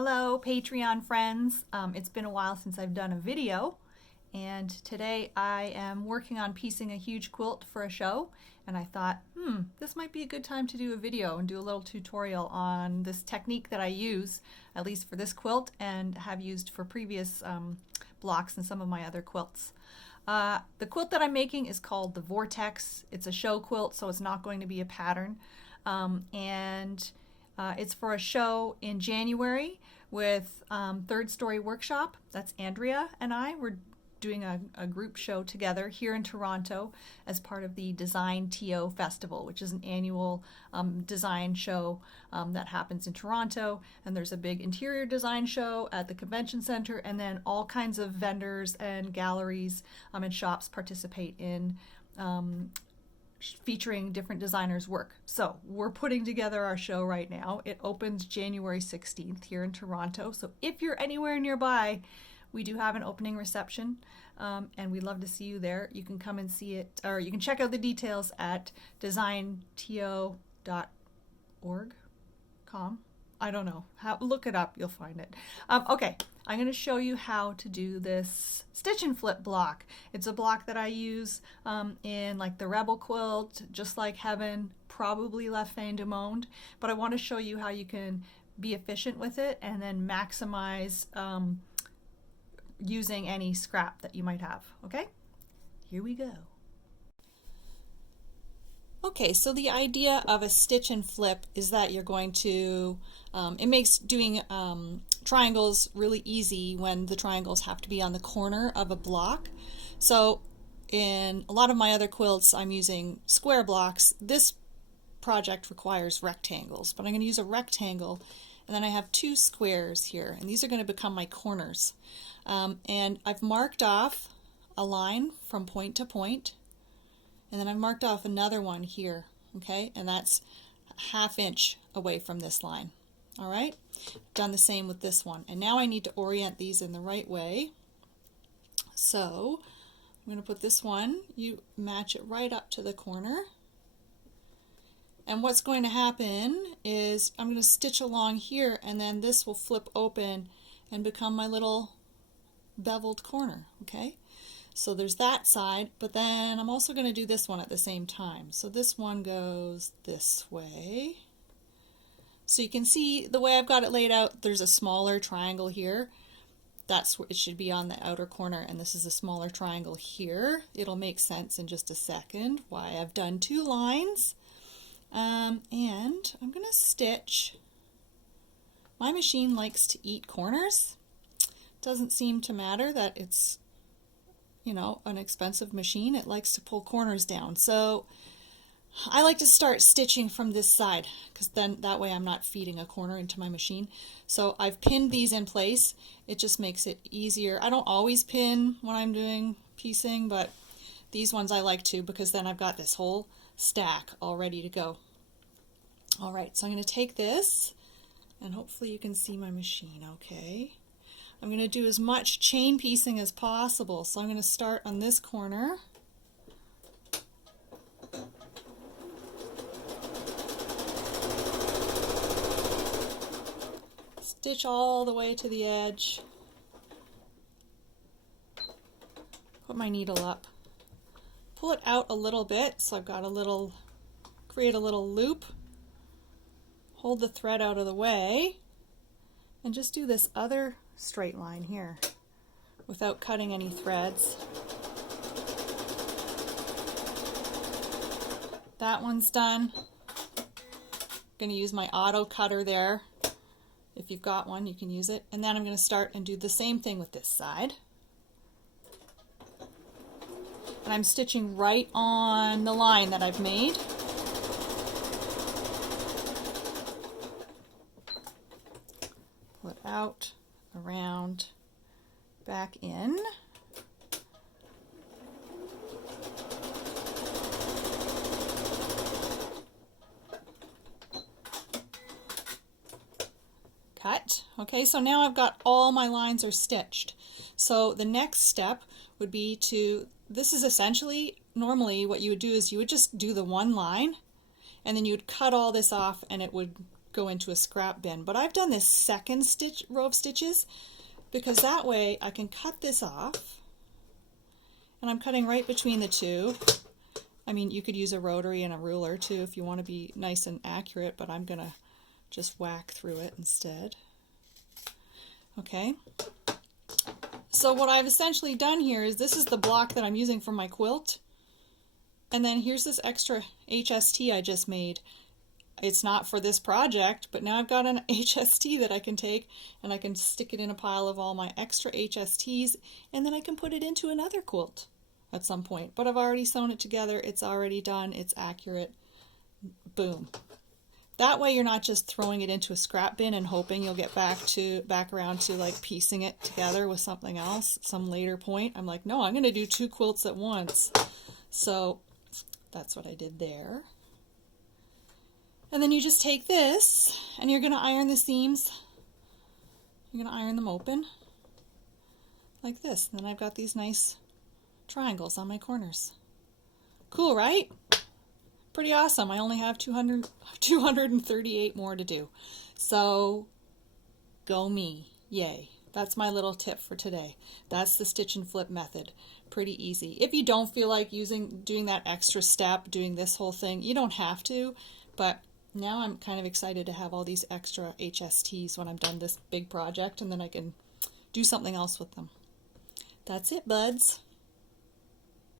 Hello, Patreon friends. It's been a while since I've done a video, and today I am working on piecing a huge quilt for a show, and I thought, this might be a good time to do a video and do a little tutorial on this technique that I use, at least for this quilt, and have used for previous blocks and some of my other quilts. The quilt that I'm making is called the Vortex. It's a show quilt, so it's not going to be a pattern. It's for a show in January with Third Story Workshop. That's Andrea and I. We're doing a group show together here in Toronto as part of the Design TO Festival, which is an annual design show that happens in Toronto. And there's a big interior design show at the convention center, and then all kinds of vendors and galleries and shops participate in featuring different designers' work. So we're putting together our show right now. It opens January 16th here in Toronto. So if you're anywhere nearby, we do have an opening reception, and we'd love to see you there. You can come and see it, or you can check out the details at designto.org. I don't know. Look it up, you'll find it. Okay, I'm going to show you how to do this stitch and flip block. It's a block that I use in like the Rebel quilt, Just Like Heaven, probably La Fin du Monde, but I want to show you how you can be efficient with it and then maximize using any scrap that you might have. Okay, here we go. Okay, so the idea of a stitch and flip is that you're going to, it makes doing triangles really easy when the triangles have to be on the corner of a block. So in a lot of my other quilts, I'm using square blocks. This project requires rectangles, but I'm going to use a rectangle, and then I have two squares here, and these are going to become my corners. And I've marked off a line from point to point, and then I've marked off another one here, okay, and that's ½ inch away from this line. All right, done the same with this one, and now I need to orient these in the right way. So I'm going to put this one, you match it right up to the corner, and what's going to happen is I'm going to stitch along here, and then this will flip open and become my little beveled corner, okay? So there's that side, but then I'm also going to do this one at the same time. So this one goes this way. So you can see the way I've got it laid out, there's a smaller triangle here. That's where it should be on the outer corner, and this is a smaller triangle here. It'll make sense in just a second why I've done two lines. And I'm going to stitch. My machine likes to eat corners. Doesn't seem to matter that it's, you know, an expensive machine. It likes to pull corners down. So I like to start stitching from this side, because then that way I'm not feeding a corner into my machine. So I've pinned these in place. It just makes it easier. I don't always pin when I'm doing piecing, but these ones I like to, because then I've got this whole stack all ready to go. All right, so I'm going to take this, and hopefully you can see my machine okay. I'm going to do as much chain piecing as possible. So I'm going to start on this corner. Stitch all the way to the edge. Put my needle up. Pull it out a little bit so I've got a little, create a little loop. Hold the thread out of the way, and just do this other straight line here without cutting any threads. That one's done. I'm going to use my auto cutter there. If you've got one, you can use it. And then I'm going to start and do the same thing with this side. And I'm stitching right on the line that I've made. Pull it out, around, back in. Cut. Okay, so now I've got all my lines are stitched. So the next step would be to, this is essentially, normally what you would do is you would just do the one line, and then you would cut all this off and it would go into a scrap bin. But I've done this second row of stitches because that way I can cut this off, and I'm cutting right between the two. I mean, you could use a rotary and a ruler too if you want to be nice and accurate, but I'm gonna just whack through it instead. Okay, so what I've essentially done here is this is the block that I'm using for my quilt, and then here's this extra HST I just made. It's not for this project, but now I've got an HST that I can take and I can stick it in a pile of all my extra HSTs, and then I can put it into another quilt at some point. But I've already sewn it together, it's already done, it's accurate. Boom. That way you're not just throwing it into a scrap bin and hoping you'll get back around to like piecing it together with something else some later point. I'm like, no, I'm going to do 2 quilts at once. So that's what I did there. And then you just take this and you're going to iron the seams. You're going to iron them open like this. And then I've got these nice triangles on my corners. Cool, right? Pretty awesome. I only have 238 more to do. So go me. Yay. That's my little tip for today. That's the stitch and flip method. Pretty easy. If you don't feel like doing that extra step, doing this whole thing, you don't have to, but now I'm kind of excited to have all these extra HSTs when I'm done this big project, and then I can do something else with them. That's it, buds.